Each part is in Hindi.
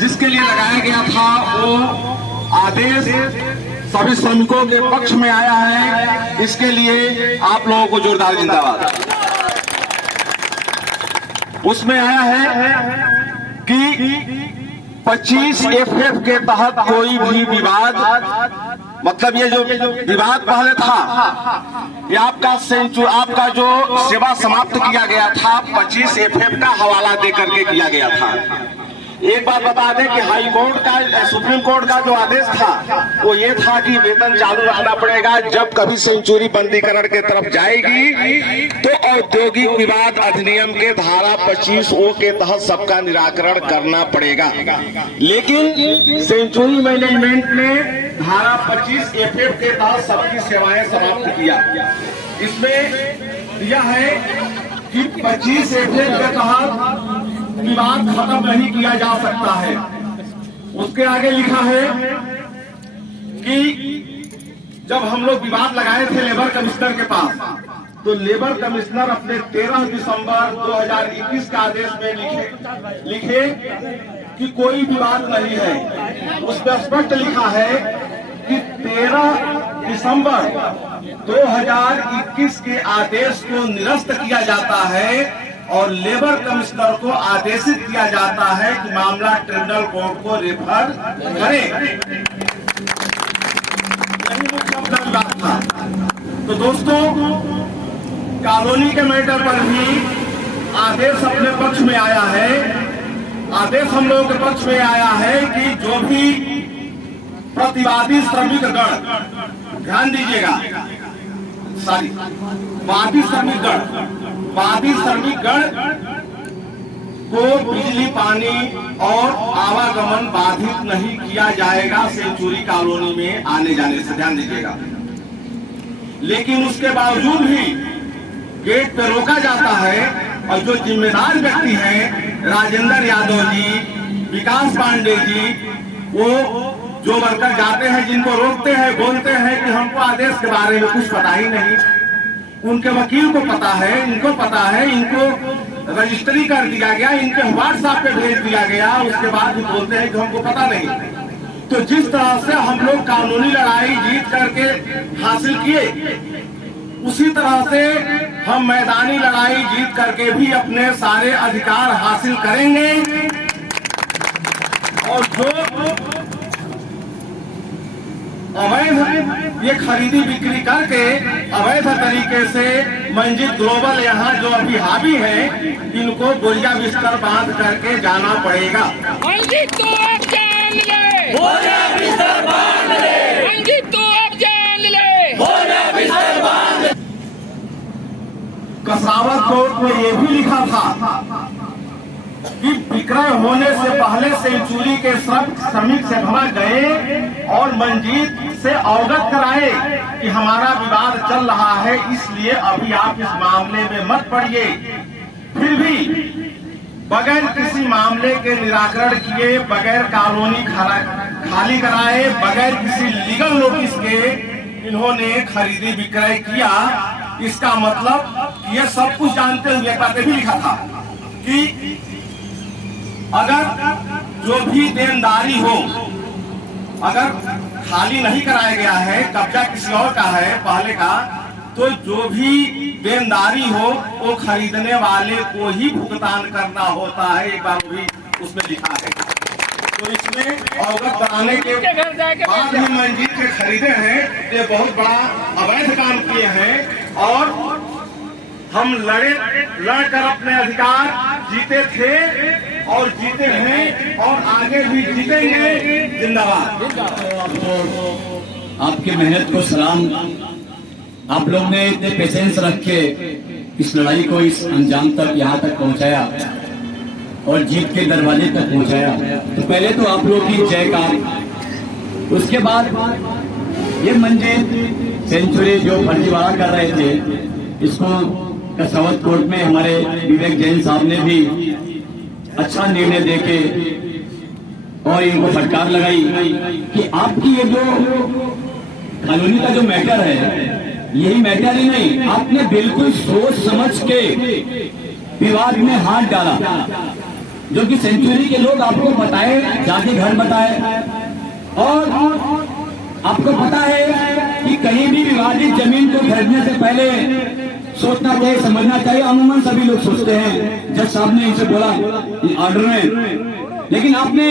जिसके लिए लगाया गया था वो आदेश सभी श्रमिकों के पक्ष में आया है। इसके लिए आप लोगों को जोरदार जिंदाबाद। उसमें आया है कि 25 FF के तहत कोई भी विवाद, मतलब ये जो विवाद पहले था, ये आपका जो सेवा समाप्त किया गया था 25 FF का हवाला दे करके किया गया था। एक बात बता दें कि हाई कोर्ट का, सुप्रीम कोर्ट का जो आदेश था वो ये था कि वेतन चालू रखना पड़ेगा। जब कभी सेंचुरी बंदीकरण के तरफ जाएगी तो औद्योगिक विवाद अधिनियम के धारा 25O के तहत सबका निराकरण करना पड़ेगा। लेकिन सेंचुरी मैनेजमेंट ने धारा 25 FF के तहत सबकी सेवाएं समाप्त किया। इसमें यह है कि 25 FF के तहत विवाद खत्म नहीं किया जा सकता है। उसके आगे लिखा है कि जब हम लोग विवाद लगाए थे लेबर कमिश्नर के पास, तो लेबर कमिश्नर अपने 13 दिसंबर 2021 के आदेश में लिखे कि कोई विवाद नहीं है। उसमें स्पष्ट लिखा है कि 13 दिसंबर 2021 के आदेश को निरस्त किया जाता है और लेबर कमिश्नर को आदेशित किया जाता है कि मामला ट्रिब्यूनल कोर्ट को रेफर करें। यही मुख्य बात था। तो दोस्तों, कॉलोनी के मैटर पर भी आदेश अपने पक्ष में आया है। आदेश हम लोगों के पक्ष में आया है कि जो भी प्रतिवादी श्रमिक गण, ध्यान दीजिएगा, वादी श्रमिक गण को बिजली, पानी और आवागमन बाधित नहीं किया जाएगा सेंचुरी कॉलोनी में आने जाने से, ध्यान दीजिएगा। लेकिन उसके बावजूद भी गेट पे रोका जाता है और जो जिम्मेदार व्यक्ति हैं, राजेंद्र यादव जी, विकास पांडे जी, वो जो वर्कर जाते हैं, जिनको रोकते हैं, बोलते हैं कि हमको आदेश के बारे में कुछ पता ही नहीं। उनके वकील को पता है, इनको पता है, इनको रजिस्ट्री कर दिया गया, इनके व्हाट्सएप पे भेज दिया गया, उसके बाद भी बोलते हैं कि हमको पता नहीं। तो जिस तरह से हम लोग कानूनी लड़ाई जीत करके हासिल किए, उसी तरह से हम मैदानी लड़ाई जीत करके भी अपने सारे अधिकार हासिल करेंगे। और जो अवैध ये खरीदी बिक्री करके अवैध तरीके से मंजिल ग्लोबल यहाँ जो अभी हावी है, इनको बोरिया बिस्तर बांध करके जाना पड़ेगा। मंजिल तो अब जान ले, बोरिया बिस्तर बांध ले, मंजिल तो अब जान ले, बोरिया बिस्तर बांध ले। कसावत कोर्ट में ये भी लिखा था कि विक्रय होने से पहले सेंचुरी के श्रमिक से भरा गए और मंजीत से अवगत कराए कि हमारा विवाद चल रहा है, इसलिए अभी आप इस मामले में मत पड़िए। फिर भी बगैर किसी मामले के निराकरण किए, बगैर कॉलोनी खाली कराए, बगैर किसी लीगल नोटिस के इन्होंने खरीदी विक्रय किया। इसका मतलब ये सब कुछ जानते हुए बातें भी लिखा था कि अगर जो भी देनदारी हो, अगर खाली नहीं कराया गया है, कब्जा किसी और का है पहले का, तो जो भी देनदारी हो वो खरीदने वाले को ही भुगतान करना होता है। एक बार भी उसमें लिखा है। तो इसमें अवगत कराने के बाद ही मंजिल के खरीदे हैं, ये बहुत बड़ा अवैध काम किए हैं। और हम लड़कर अपने अधिकार जीते थे और जीते हैं और आगे भी जीतेंगे। जिंदाबाद। आपकी मेहनत को सलाम। आप लोग ने इतने पेशेंस रख के इस लड़ाई को इस अंजाम तक यहाँ तक पहुँचाया और जीत के दरवाजे तक पहुँचाया। तो पहले तो आप लोग की जयकार। उसके बाद ये मंजिल सेंचुरी जो फर्जीवाड़ा कर रहे थे, इसको कसावत कोर्ट में हमारे विवेक जैन साहब ने भी अच्छा निर्णय देके और इनको फटकार लगाई कि आपकी ये जो कॉलोनी का जो मैटर है, यही मैटर ही नहीं, आपने बिल्कुल सोच समझ के विवाद में हाथ डाला। जो कि सेंचुरी के लोग आपको बताए, जाके घर बताए, और आपको पता है कि कहीं भी विवादित जमीन को खरीदने से पहले सोचना चाहिए, समझना चाहिए। अमूमन सभी लोग सोचते हैं। जज साहब ने इनसे बोला ऑर्डर में, लेकिन आपने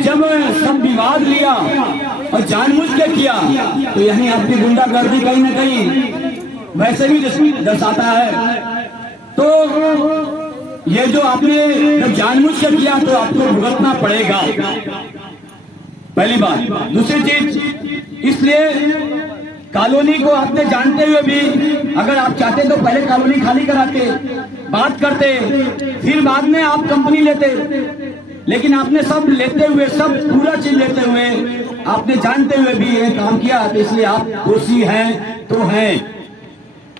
जब सब विवाद लिया और जानबूझ के किया तो यही आपकी गुंडागर्दी कहीं ना कहीं वैसे भी दर्शाता है। तो ये जो आपने जब जानबूझ के किया तो आपको भुगतना पड़ेगा, पहली बात। दूसरी चीज, इसलिए कॉलोनी को आपने जानते हुए भी अगर आप चाहते तो पहले कॉलोनी खाली कराते, बात करते, फिर बाद में आप कंपनी लेते। लेकिन आपने सब लेते हुए, सब पूरा चीज लेते हुए, आपने जानते हुए भी ये काम किया, तो इसलिए आप दोषी हैं तो हैं।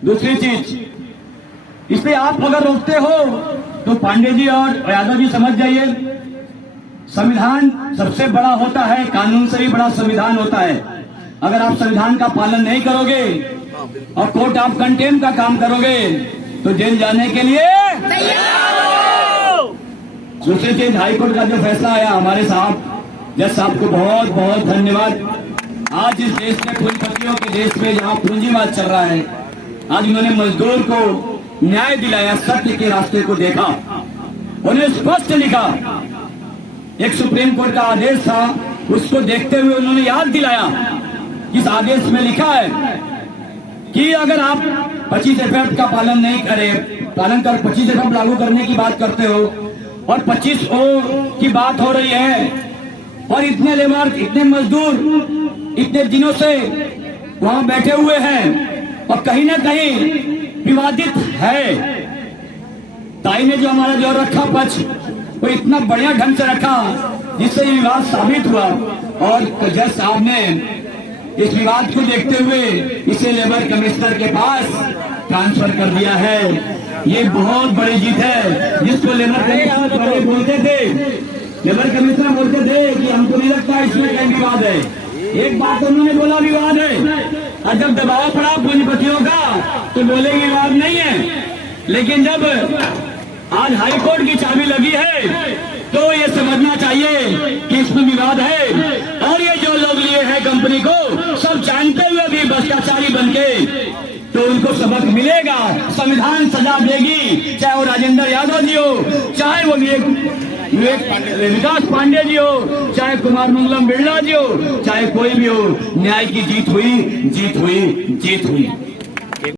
दूसरी चीज, इसलिए आप अगर रोकते हो तो पांडे जी और यादव जी समझ जाइए, संविधान सबसे बड़ा होता है, कानून से भी बड़ा संविधान होता है। अगर आप संविधान का पालन नहीं करोगे और कोर्ट ऑफ कंटेम्प्ट का काम करोगे तो जेल जाने के लिए दूसरी चीज, हाईकोर्ट का जो फैसला आया, हमारे साहब जज साहब को बहुत बहुत धन्यवाद। आज इस देश में पूंजीपतियों के देश में जहां पूंजीवाद चल रहा है, आज उन्होंने मजदूर को न्याय दिलाया, सत्य के रास्ते को देखा, उन्हें स्पष्ट लिखा। एक सुप्रीम कोर्ट का आदेश था, उसको देखते हुए उन्होंने याद दिलाया। इस आदेश में लिखा है कि अगर आप 25F का पालन नहीं करें, पालन कर 25F लागू करने की बात करते हो और 25O की बात हो रही है, और इतने लेबर, इतने मजदूर इतने दिनों से वहां बैठे हुए हैं और कहीं ना कहीं विवादित है। ताई ने जो हमारा जो रखा पक्ष, वो इतना बढ़िया ढंग से रखा जिससे ये विवाद साबित हुआ, और जज साहब ने इस विवाद को देखते हुए इसे लेबर कमिश्नर के पास ट्रांसफर कर दिया है। ये बहुत बड़ी जीत है, जिसको लेबर कमिश्नर पहले बोलते थे, लेबर कमिश्नर बोलते थे कि हमको नहीं लगता इसमें कहीं विवाद है। एक बात तो उन्होंने बोला विवाद है, और जब दबाव पड़ा पूंजीपतियों का तो बोले विवाद नहीं है। लेकिन जब आज हाईकोर्ट की चाबी लगी है तो ये समझना चाहिए कि इसमें विवाद है, और ये जो लोग लिए हैं कंपनी को, सब जानते हुए भी भ्रष्टाचारी बनके, तो उनको सबक मिलेगा। संविधान सजा देगी, चाहे वो राजेंद्र यादव जी हो, चाहे वो विकास पांडे जी हो, चाहे कुमार मंगलम बिरला जी हो, चाहे कोई भी हो। न्याय की जीत हुई, जीत हुई, जीत हुई।